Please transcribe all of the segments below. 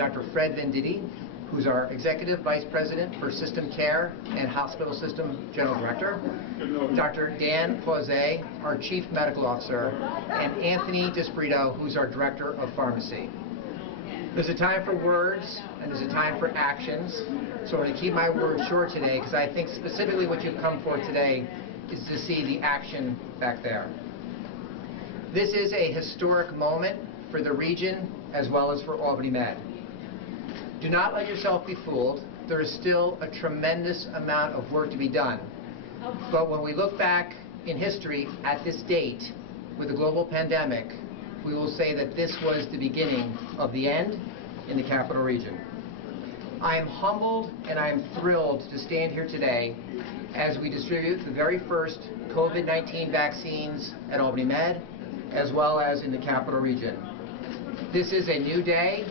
Dr. Fred Venditti, who's our Executive Vice President for System Care and Hospital System General Director, Dr. Dan Clauset, our Chief Medical Officer, and Anthony Disperito, who's our Director of Pharmacy. There's a time for words and there's a time for actions, so I'm going to keep my words short today because I think specifically what you've come for today is to see the action back there. This is a historic moment for the region as well as for Albany Med. Do not let yourself be fooled. There is still a tremendous amount of work to be done. But when we look back in history at this date with the global pandemic, we will say that this was the beginning of the end in the capital region. I am humbled and I am thrilled to stand here today as we distribute the very first COVID-19 vaccines at Albany Med as well as in the capital region. This is a new day.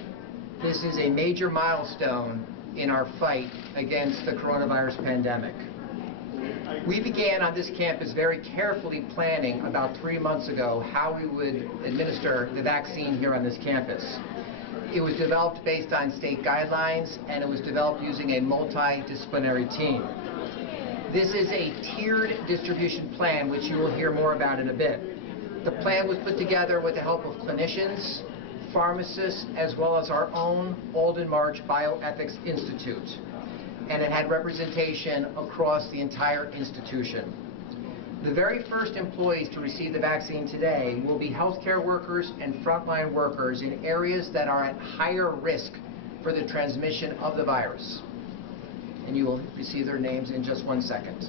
This is a major milestone in our fight against the coronavirus pandemic. We began on this campus very carefully planning about 3 months ago how we would administer the vaccine here on this campus. It was developed based on state guidelines and it was developed using a multidisciplinary team. This is a tiered distribution plan which you will hear more about in a bit. The plan was put together with the help of clinicians, pharmacists, as well as our own Alden March Bioethics Institute. And it had representation across the entire institution. The very first employees to receive the vaccine today will be healthcare workers and frontline workers in areas that are at higher risk for the transmission of the virus. And you will receive their names in just 1 second.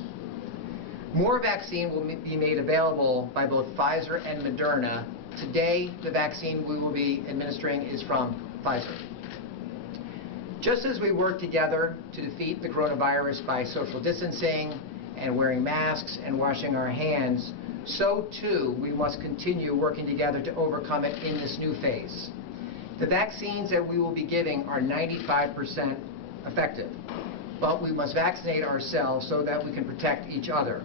More vaccine will be made available by both Pfizer and Moderna. Today, the vaccine we will be administering is from Pfizer. Just as we work together to defeat the coronavirus by social distancing and wearing masks and washing our hands, so too we must continue working together to overcome it in this new phase. The vaccines that we will be giving are 95% effective, but we must vaccinate ourselves so that we can protect each other.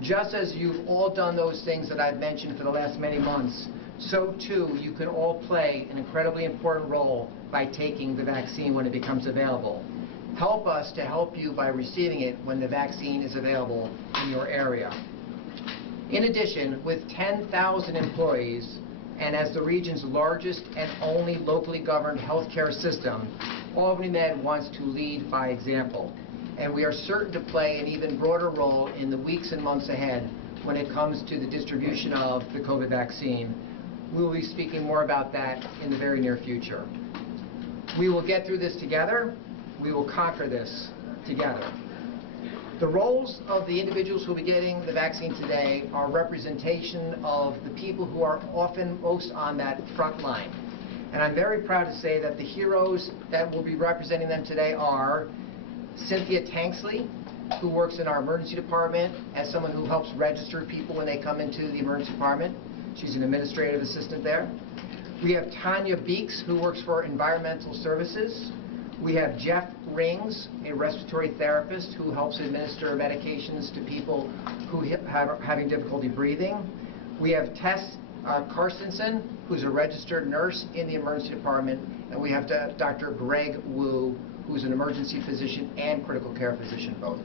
Just as you've all done those things that I've mentioned for the last many months, so too you can all play an incredibly important role by taking the vaccine when it becomes available. Help us to help you by receiving it when the vaccine is available in your area. In addition, with 10,000 employees and as the region's largest and only locally governed healthcare system, Albany Med wants to lead by example. And we are certain to play an even broader role in the weeks and months ahead when it comes to the distribution of the COVID vaccine. We will be speaking more about that in the very near future. We will get through this together. We will conquer this together. The roles of the individuals who will be getting the vaccine today are representation of the people who are often most on that front line. And I'm very proud to say that the heroes that will be representing them today are Cynthia Tanksley, who works in our emergency department as someone who helps register people when they come into the emergency department. She's an administrative assistant there. We have Tanya Beeks, who works for environmental services. We have Jeff Rings, a respiratory therapist who helps administer medications to people who are having difficulty breathing. We have Tess Carstensen, who's a registered nurse in the emergency department. And we have Dr. Greg Wu, who's an emergency physician and critical care physician both.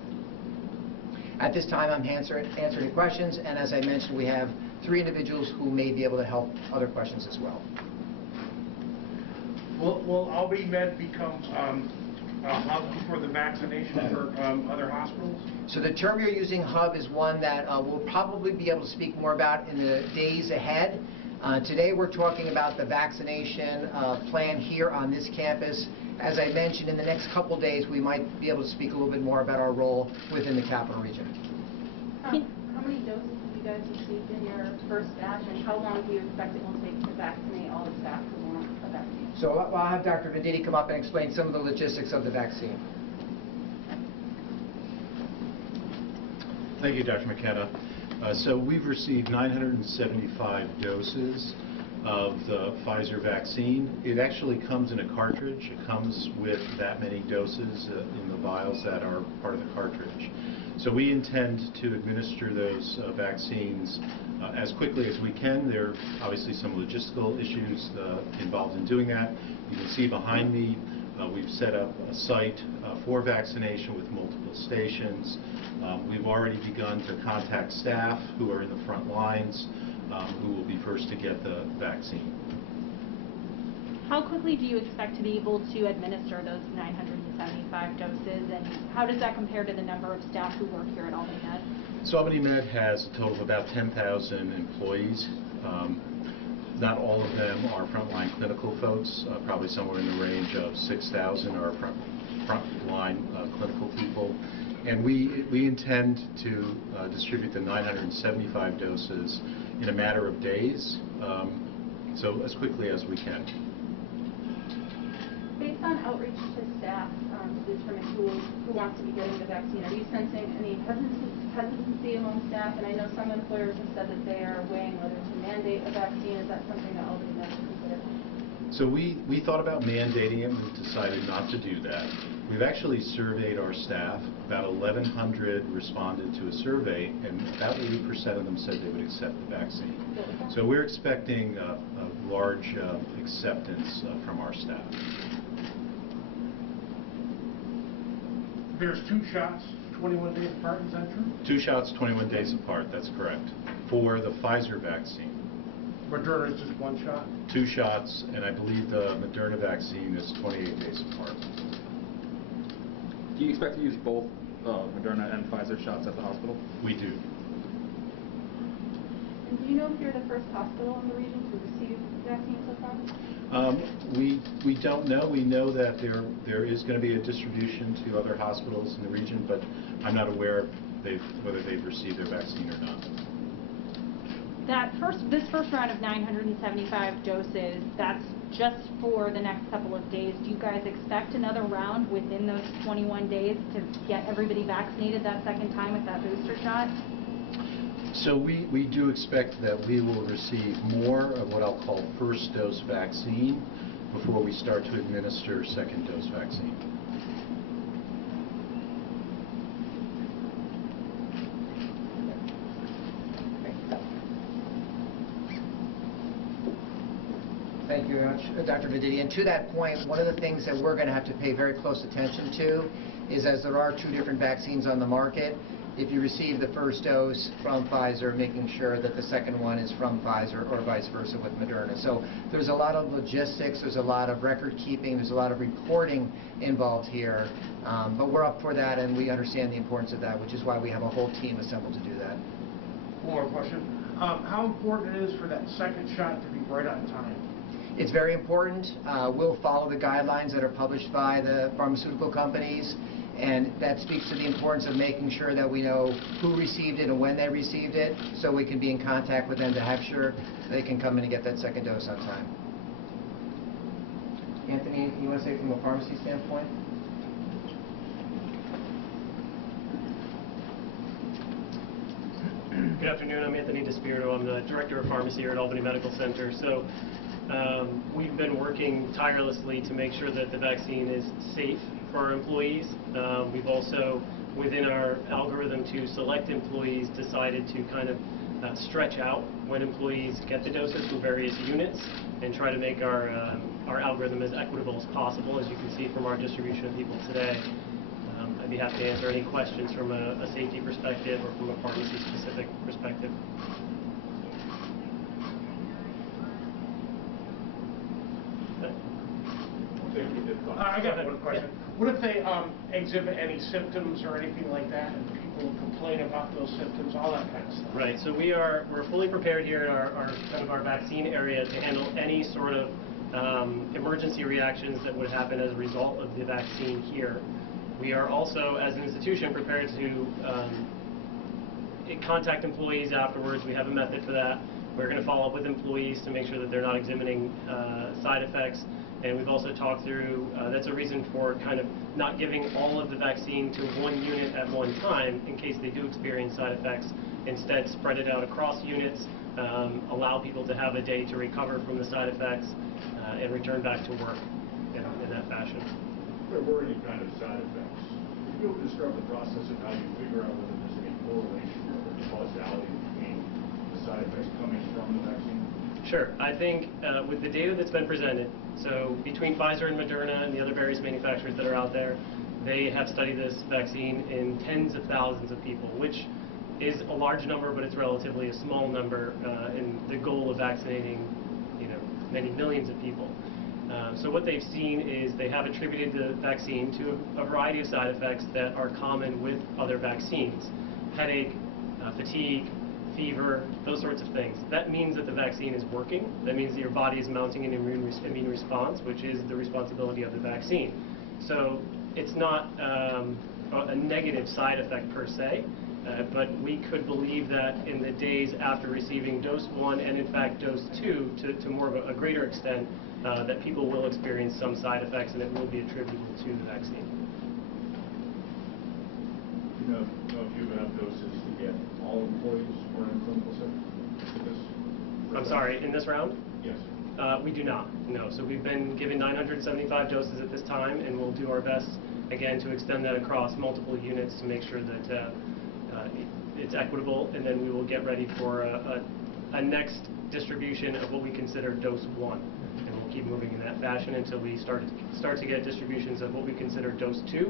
At this time, I'm answering questions, and as I mentioned, we have 3 individuals who may be able to help other questions as well. Will Albany Med become a hub for the vaccination for other hospitals? So the term you're using, hub, is one that we'll probably be able to speak more about in the days ahead. Today we're talking about the vaccination plan here on this campus. As I mentioned, in the next couple days we might be able to speak a little bit more about our role within the capital region. How many doses have you guys received in your first batch, and how long do you expect it will take to vaccinate all the staff who want a vaccine? So I'll have Dr. Venditti come up and explain some of the logistics of the vaccine. Thank you, Dr. McKenna. So we've received 975 doses. of the Pfizer vaccine. It actually comes in a cartridge. It comes with that many doses in the vials that are part of the cartridge. So we intend to administer those vaccines as quickly as we can. There are obviously some logistical issues involved in doing that. You can see behind me we've set up a site for vaccination with multiple stations. We've already begun to contact staff who are in the front lines who will be first to get the vaccine. How quickly do you expect to be able to administer those 975 doses, and how does that compare to the number of staff who work here at Albany Med? So Albany Med has a total of about 10,000 employees. Not all of them are frontline clinical folks. Probably somewhere in the range of 6,000 are frontline clinical people. And we intend to distribute the 975 doses in a matter of days, so as quickly as we can. Based on outreach to staff to determine who wants to be getting the vaccine, are you sensing any hesitancy among staff? And I know some employers have said that they are weighing whether to mandate a vaccine. Is that something that Albany Med would consider? So we thought about mandating it and we decided not to do that. We've actually surveyed our staff. About 1,100 responded to a survey, and about 80% of them said they would accept the vaccine. So we're expecting a large acceptance from our staff. There's 2 shots, 21 days apart, is that true? 2 shots, 21 days apart, that's correct, for the Pfizer vaccine. Moderna is just 1 shot? 2 shots, and I believe the Moderna vaccine is 28 days apart. Do you expect to use both Moderna and Pfizer shots at the hospital? We do. And do you know if you're the first hospital in the region to receive the vaccine so far? We don't know. We know that there is going to be a distribution to other hospitals in the region, but I'm not aware whether they've received their vaccine or not. This first round of 975 doses, that's just for the next couple of days. Do you guys expect another round within those 21 days to get everybody vaccinated that second time with that booster shot? So we do expect that we will receive more of what I'll call first dose vaccine before we start to administer second dose vaccine. Thank you very much, Dr. Vididi. And to that point, one of the things that we're going to have to pay very close attention to is, as there are 2 different vaccines on the market, if you receive the first dose from Pfizer, making sure that the second one is from Pfizer, or vice versa with Moderna. So there's a lot of logistics, there's a lot of record keeping, there's a lot of reporting involved here. But we're up for that, and we understand the importance of that, which is why we have a whole team assembled to do that. One more question. How important it is for that second shot to be right on time? It's very important. We'll follow the guidelines that are published by the pharmaceutical companies, and that speaks to the importance of making sure that we know who received it and when they received it, so we can be in contact with them to have sure they can come in and get that second dose on time. Anthony, anything you want to say from a pharmacy standpoint? Good afternoon. I'm Anthony DeSpirito. I'm the Director of Pharmacy here at Albany Medical Center. So we've been working tirelessly to make sure that the vaccine is safe for our employees. We've also, within our algorithm to select employees, decided to kind of stretch out when employees get the doses from various units and try to make our algorithm as equitable as possible, as you can see from our distribution of people today. I'd be happy to answer any questions from a safety perspective or from a pharmacy-specific perspective. I got one question. What if they exhibit any symptoms or anything like that, and people complain about those symptoms, all that kind of stuff? Right. So we're fully prepared here at our vaccine area to handle any sort of emergency reactions that would happen as a result of the vaccine here. We are also, as an institution, prepared to contact employees afterwards. We have a method for that. We're going to follow up with employees to make sure that they're not exhibiting side effects. And we've also talked through, that's a reason for kind of not giving all of the vaccine to one unit at one time in case they do experience side effects. Instead, spread it out across units allow people to have a day to recover from the side effects and return back to work in that fashion. There were any kind of side effects. Could you describe the process of how you figure out whether there's any correlation or causality between the side effects coming from the vaccine? Sure. I think with the data that's been presented, so between Pfizer and Moderna and the other various manufacturers that are out there, they have studied this vaccine in tens of thousands of people, which is a large number, but it's relatively a small number in the goal of vaccinating, many millions of people. So what they've seen is they have attributed the vaccine to a variety of side effects that are common with other vaccines: headache, fatigue, fever, those sorts of things. That means that the vaccine is working. That means that your body is mounting an immune response, which is the responsibility of the vaccine. So it's not a negative side effect per se, but we could believe that in the days after receiving dose 1 and in fact dose 2 to more of a greater extent, that people will experience some side effects and it will be attributable to the vaccine. Do you know if you have enough doses to get all employees who are in clinical settings? I'm sorry, in this round? Yes. We do not, no. So we've been given 975 doses at this time, and we'll do our best, again, to extend that across multiple units to make sure that it's equitable, and then we will get ready for a next distribution of what we consider dose 1. And we'll keep moving in that fashion until we start to get distributions of what we consider dose 2.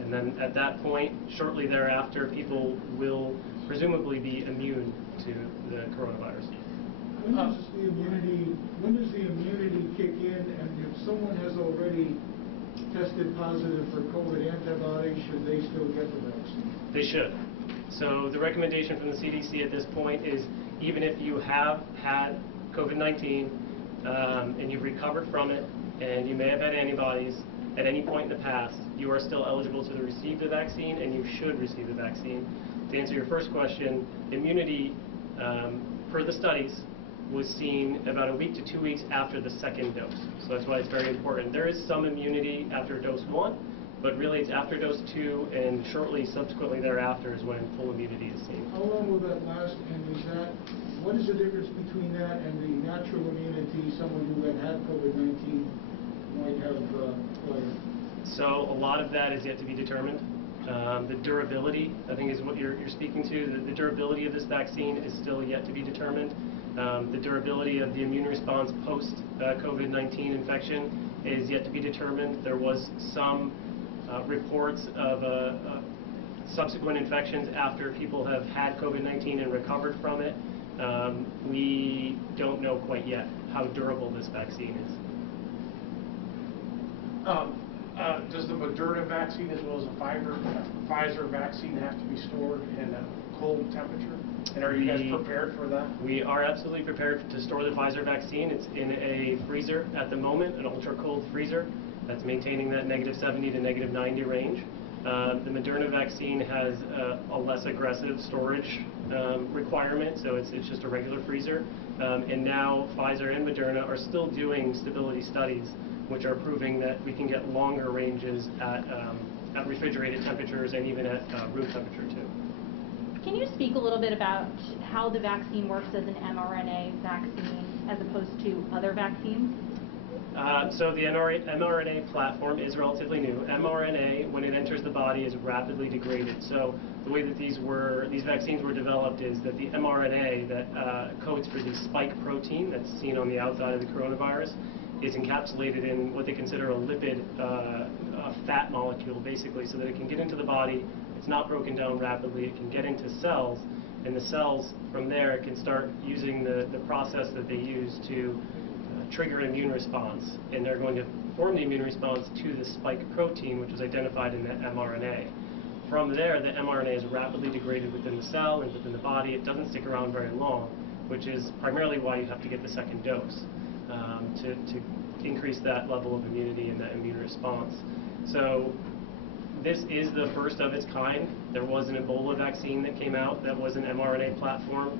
And then at that point, shortly thereafter, people will presumably be immune to the coronavirus. When does the immunity kick in, and if someone has already tested positive for COVID antibodies, should they still get the vaccine? They should. So the recommendation from the CDC at this point is even if you have had COVID-19 and you've recovered from it and you may have had antibodies at any point in the past, you are still eligible to receive the vaccine and you should receive the vaccine. To answer your first question, immunity per the studies was seen about a week to 2 weeks after the second dose. So that's why it's very important. There is some immunity after dose 1, but really it's after dose 2 and shortly subsequently thereafter is when full immunity is seen. How long will that last, and what is the difference between that and the natural immunity someone who had COVID-19 might have acquired? So a lot of that is yet to be determined. The durability, I think, is what you're speaking to. The durability of this vaccine is still yet to be determined. The durability of the immune response post-COVID-19 infection is yet to be determined. There was some reports of subsequent infections after people have had COVID-19 and recovered from it. We don't know quite yet how durable this vaccine is. Does the Moderna vaccine as well as the Pfizer vaccine have to be stored in a cold temperature? And are you guys prepared for that? We are absolutely prepared to store the Pfizer vaccine. It's in a freezer at the moment, an ultra-cold freezer that's maintaining that -70 to -90 range. The Moderna vaccine has a less aggressive storage requirement, so it's just a regular freezer. And now Pfizer and Moderna are still doing stability studies, which are proving that we can get longer ranges at refrigerated temperatures and even at room temperature too. Can you speak a little bit about how the vaccine works as an mRNA vaccine as opposed to other vaccines? So the mRNA platform is relatively new. mRNA, when it enters the body, is rapidly degraded. So the way that these vaccines were developed is that the mRNA that codes for the spike protein that's seen on the outside of the coronavirus is encapsulated in what they consider a lipid, a fat molecule, basically, so that it can get into the body. It's not broken down rapidly. It can get into cells, and the cells from there can start using the process that they use to trigger an immune response, and they're going to form the immune response to the spike protein, which is identified in the mRNA. From there, the mRNA is rapidly degraded within the cell and within the body. It doesn't stick around very long, which is primarily why you have to get the second dose to increase that level of immunity and that immune response. So this is the first of its kind. There was an Ebola vaccine that came out that was an mRNA platform.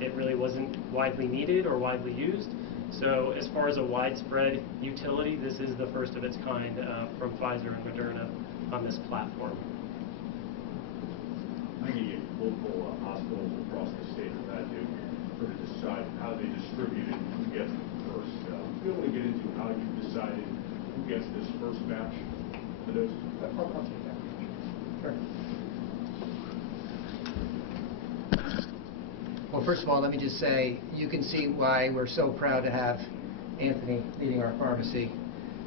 It really wasn't widely needed or widely used. So as far as a widespread utility, this is the first of its kind from Pfizer and Moderna on this platform. 98 local hospitals across the state have had to sort of decide how they distribute it, who gets it first? Be able to get into how you decided who gets this first batch of those? I'll take that. Sure. Well, first of all, let me just say, you can see why we're so proud to have Anthony leading our pharmacy.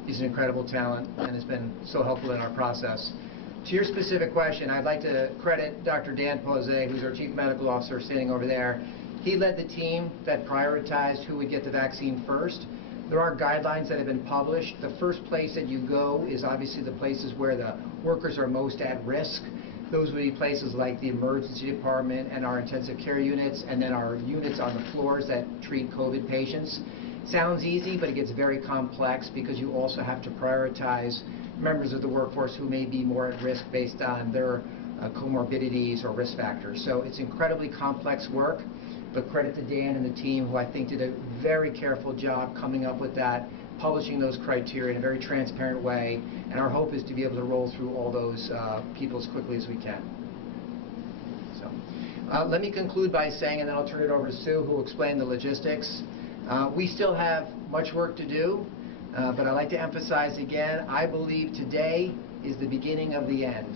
He's an incredible talent and has been so helpful in our process. To your specific question, I'd like to credit Dr. Dan Posey, who's our Chief Medical Officer standing over there. He led the team that prioritized who would get the vaccine first. There are guidelines that have been published. The first place that you go is obviously the places where the workers are most at risk. Those would be places like the emergency department and our intensive care units, and then our units on the floors that treat COVID patients. Sounds easy, but it gets very complex because you also have to prioritize members of the workforce who may be more at risk based on their comorbidities or risk factors. So it's incredibly complex work, but credit to Dan and the team, who I think did a very careful job coming up with that, publishing those criteria in a very transparent way, and our hope is to be able to roll through all those people as quickly as we can. So let me conclude by saying, and then I'll turn it over to Sue, who will explain the logistics. We still have much work to do, but I'd like to emphasize again, I believe today is the beginning of the end.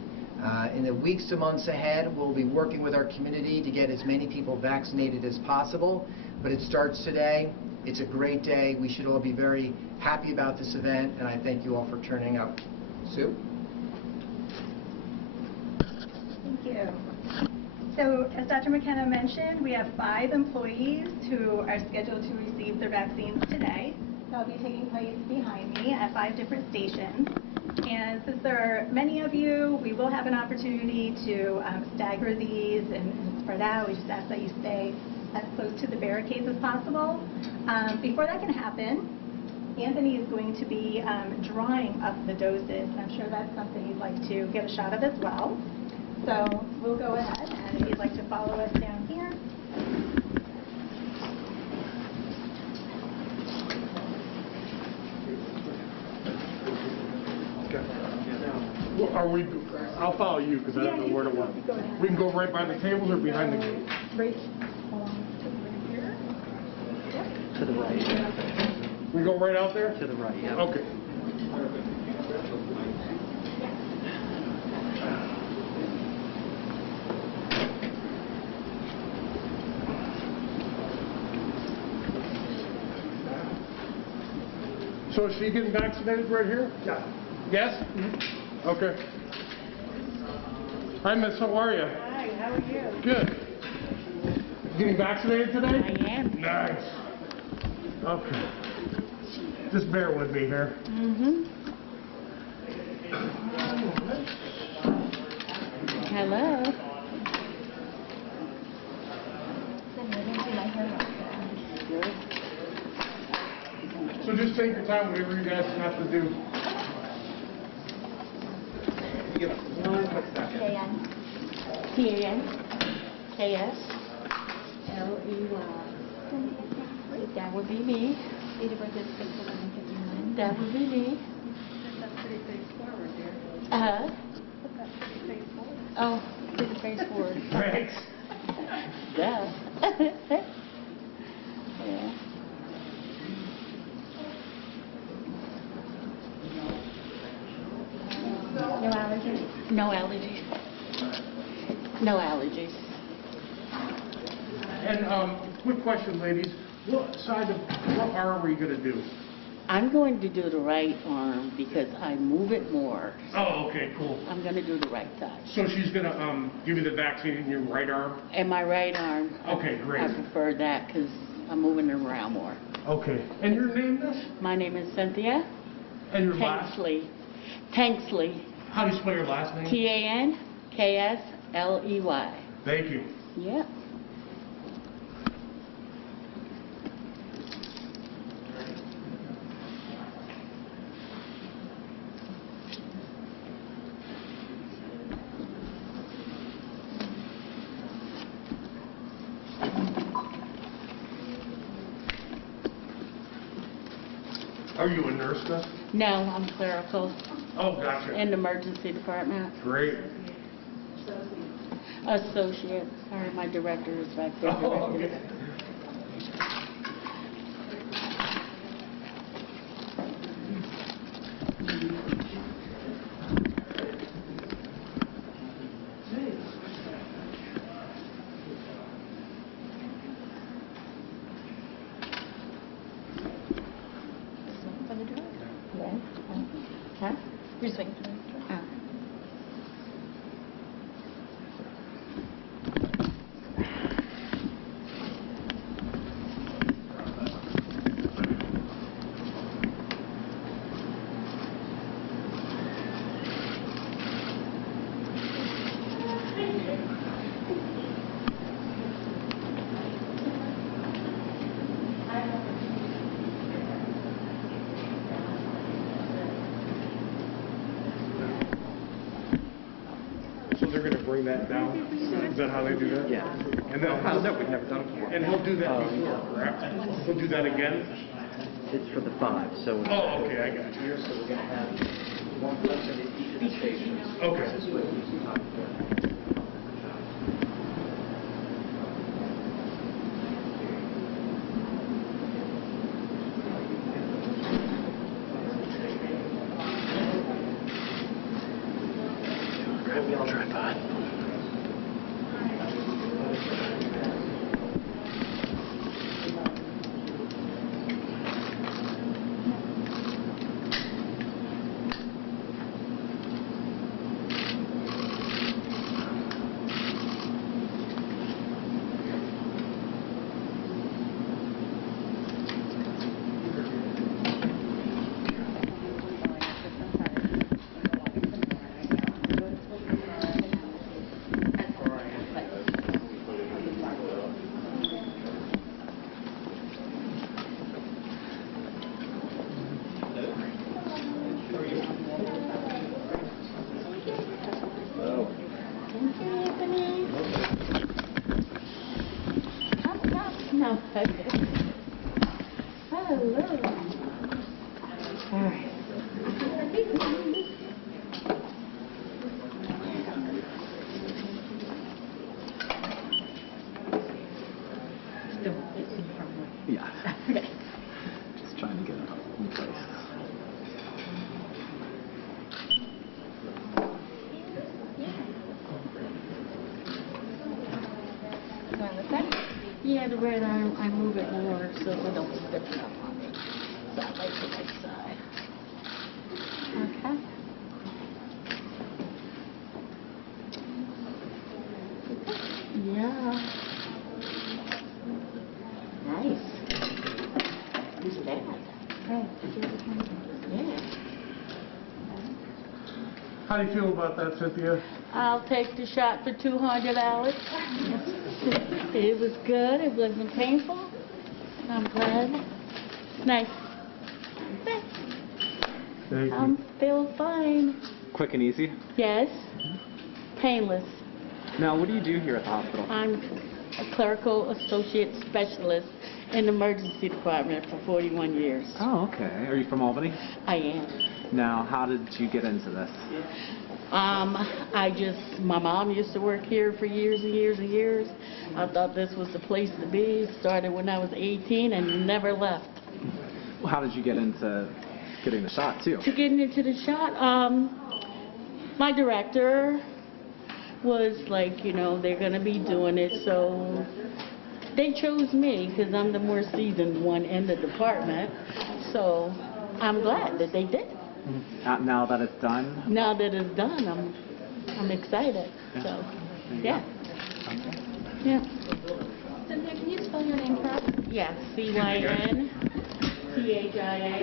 In the weeks to months ahead, we'll be working with our community to get as many people vaccinated as possible, but it starts today. It's a great day. We should all be very happy about this event, and I thank you all for turning up. Sue? Thank you. So, as Dr. McKenna mentioned, we have 5 employees who are scheduled to receive their vaccines today. They'll be taking place behind me at 5 different stations. And since there are many of you, we will have an opportunity to stagger these and spread out. We just ask that you stay as close to the barricades as possible. Before that can happen, Anthony is going to be drawing up the doses. I'm sure that's something you'd like to get a shot of as well. So we'll go ahead, and if you'd like to follow us down here. I'll follow you because I don't know where to walk. We can go right by the tables or behind the gate? Right along to here. Yep. To the right. We go right out there? To the right, yeah. Okay. So is she getting vaccinated right here? Yeah. Yes? Mm-hmm. Okay. Hi, Miss. How are you? Hi, how are you? Good. Getting vaccinated today? I am. Nice. Okay. Just bear with me here. Mm-hmm. Hello. So just take your time, whatever you guys have to do. Give us 1 quick second. T-A-N, K-S, L-E-Y. That would be me. That would be me. That's pretty straightforward there. Uh-huh. That's pretty straightforward. Oh, pretty straightforward. Thanks. Duh. Yeah. No allergies? No allergies. No allergies. And quick question, ladies. What arm are you going to do? I'm going to do the right arm because I move it more. Oh, okay, cool. I'm going to do the right side. So she's going to give you the vaccine in your right arm? And my right arm. Okay, great. I prefer that because I'm moving it around more. Okay. And your name is? My name is Cynthia. And your last? Tanksley. How do you spell your last name? T-A-N-K-S-L-E-Y. Thank you. Yep. Are you a nurse, Miss? No, I'm clerical. Oh, gotcha. In the emergency department. Great. Associate. Sorry, my director is back there. Oh, okay. We're just waiting. So they're going to bring that down? Is that how they do that? Yeah. And then How is that? We've never done it before. And he'll do that before, correct? He'll do that again? It's for the 5, so... Oh, okay, I got you. So we're going to have one person at each of the stations. Okay. This is what we usually talk about. Tripod. No. Hello. All right. Still fixing from Yeah. Okay. Just trying to get it in place. Yeah, the right arm, I move it more so they don't step it up on me. So I like the right side. Okay. Yeah. Nice. Who's that? Oh, yeah. How do you feel about that, Cynthia? I'll take the shot for 200, Alex. It was good. It wasn't painful. I'm glad. Nice. Thank I feel fine. Quick and easy. Yes. Painless. Now, what do you do here at the hospital? I'm a clerical associate specialist in the emergency department for 41 years. Oh, okay. Are you from Albany? I am. Now, how did you get into this? My mom used to work here for years and years and years. I thought this was the place to be. Started when I was 18 and never left. Well, how did you get into getting the shot, too? To getting into the shot, my director was like, you know, they're going to be doing it, so they chose me because I'm the more seasoned one in the department. So I'm glad that they did. Now that it's done? Now that it's done, I'm excited. Yeah. So, yeah. Yeah. Cynthia, can you spell your name for us? Yeah, C-Y-N-T-H-I-A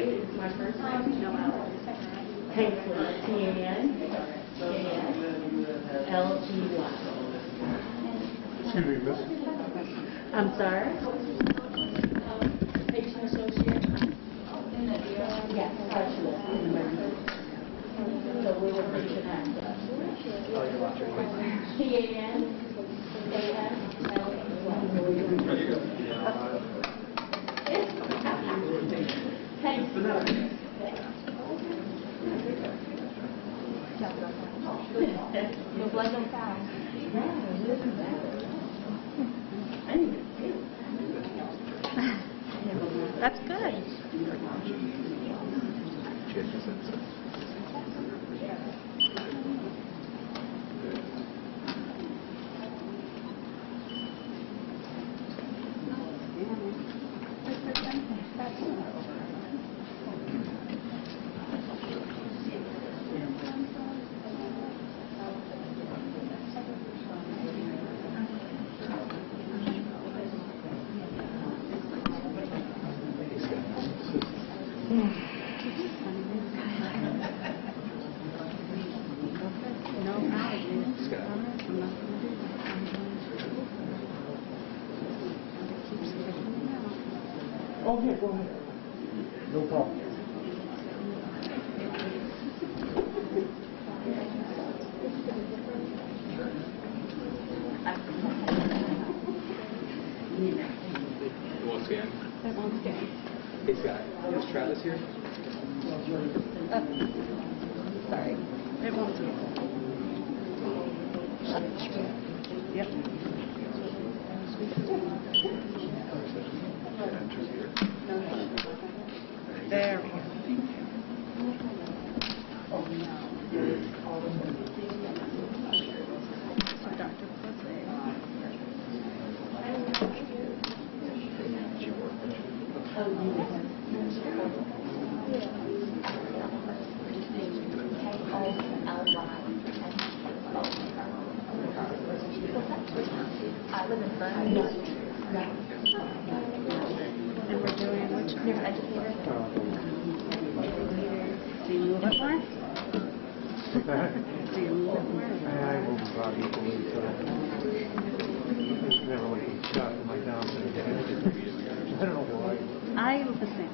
is my first name. No, Tanksley, T-A-N-L-E-Y. Excuse me, miss. I'm sorry? Patient associate? Yes, specialist in emergency. So we were patient access. Thanks. Your blood don't foul. That's good. Okay, go ahead. No problem. You want to scan? I won't scan. Hey, Scott. Is Travis here? Sorry. It won't scan. Yep. There we go. And we're doing which nurse educator? Do you move it more? Do you move it more? I move about equally, so it's never like a shot in my down to the I don't know why. I was the same.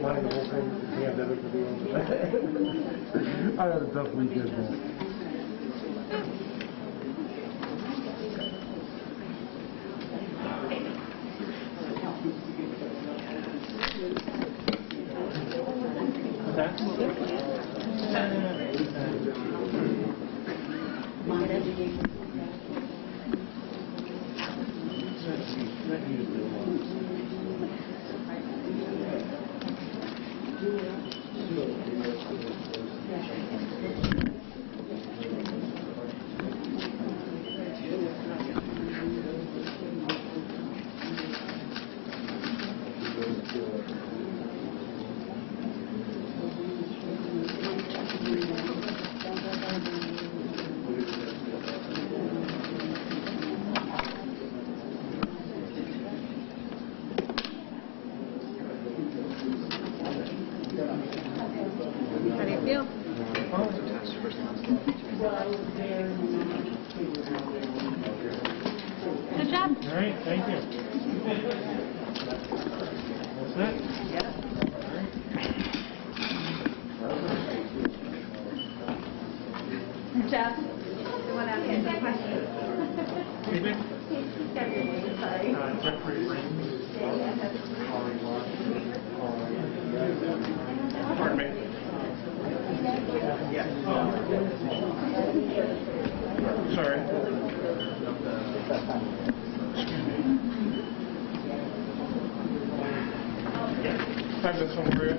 Wanting the whole thing, we have better to do. I definitely did that. How do you feel? Good job. All right, thank you. That's it? Yep. Jeff, you want to ask any questions? Excuse me? Sorry. Jeffrey Raines. Pardon me. Yes. Sorry. Time to come through.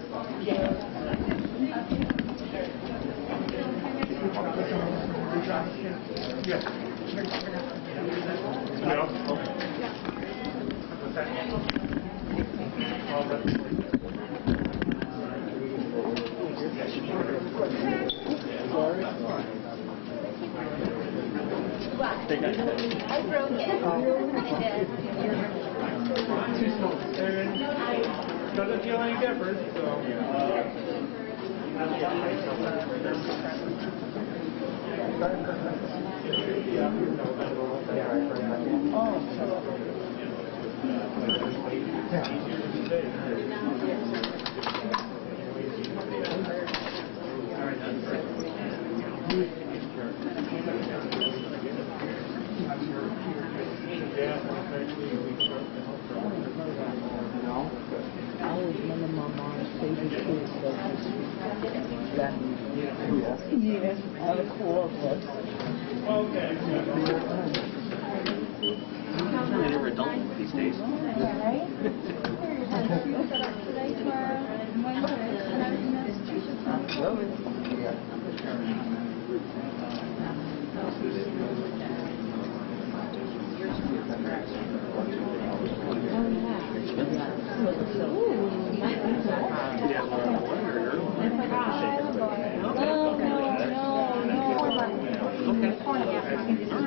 Yes. No. I broke it. I did. Doesn't feel any different, so. Yes, out of course. Okay. They never adult these days. Right? You had two set up today, tomorrow, and Wednesday, and I was in Massachusetts.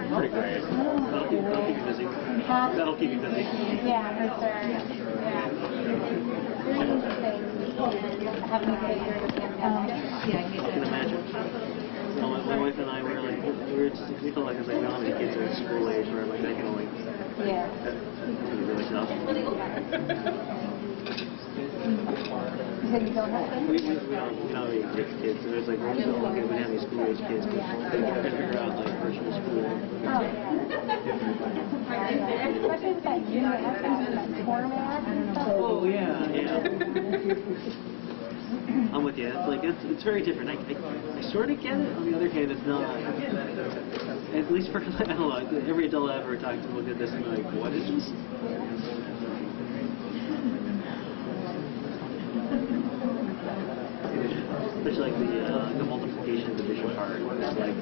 Pretty great. That'll keep you busy. That'll keep you busy. Yeah, for sure. Yeah. Really interesting having to figure the pandemic. I can imagine. my wife and I were like, we felt like it was like, we don't have any kids that are school age where like I can only be really tough. You said you don't have kids? We don't have any kids. So it's like, we don't have any school age kids. We couldn't figure out like virtual school. Oh, especially with that format and stuff. Oh yeah. I'm with you. It's like it's very different. I sort of get it. On the other hand, it's not. At least for I don't know. Every adult I ever talked to look at this and be like, what is this? Especially like the multiplication division part. It's like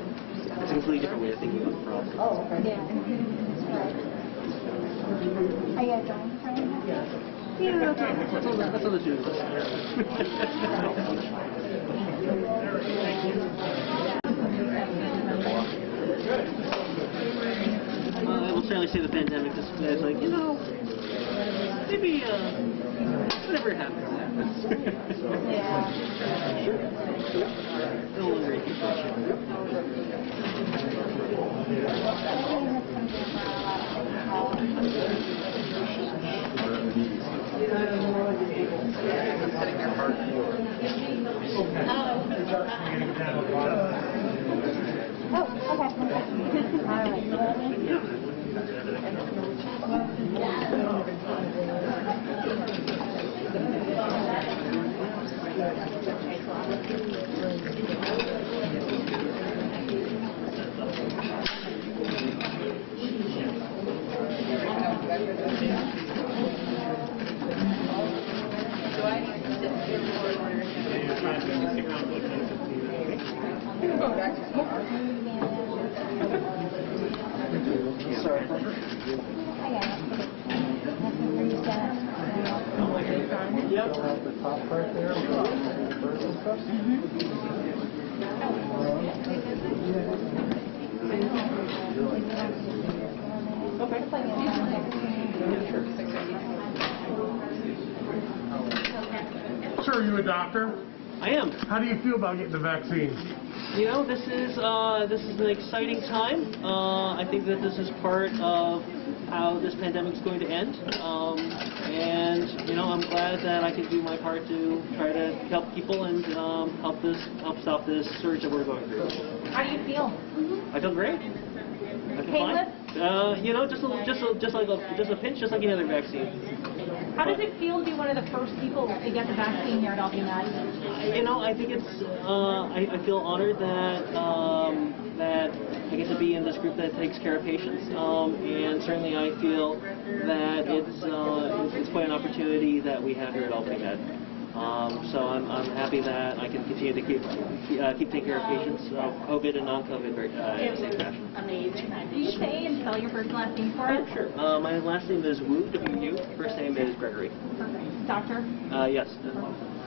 it's a completely different way of thinking about the problem. Oh, okay. Yeah. Are you guys going to try and have that? Yeah, that's on the to-do list. I will certainly say the pandemic is like, maybe whatever happens. Yeah. No longer a huge issue. Sir, are you a doctor? I am. How do you feel about getting the vaccine? You know, this is an exciting time. I think that this is part of how this pandemic is going to end. And I'm glad that I can do my part to try to help people and help stop this surge that we're going through. How do you feel? I feel great. I feel fine. Just a pinch, just like any other vaccine. How does it feel to be one of the first people to get the vaccine here at Albany Med? I think it's. I feel honored that I get to be in this group that takes care of patients, and certainly I feel that it's quite an opportunity that we have here at Albany Med. So I'm happy that I can continue to keep taking care of patients, COVID and non-COVID, in a safe fashion. Amazing. Can you say and spell your first and last name for us? Sure. My last name is Wu, W-U. First name is Gregory. Perfect. Doctor? Yes.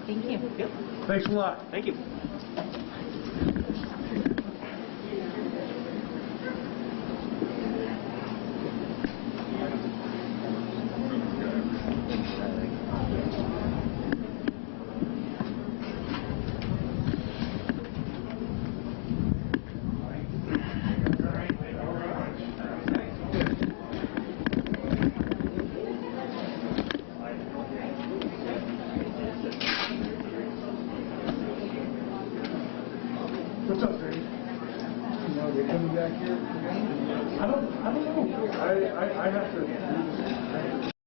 Thank you. Yep. Thanks a lot. Thank you. What's up, Dave? They're coming back here? I don't know. I have to do this.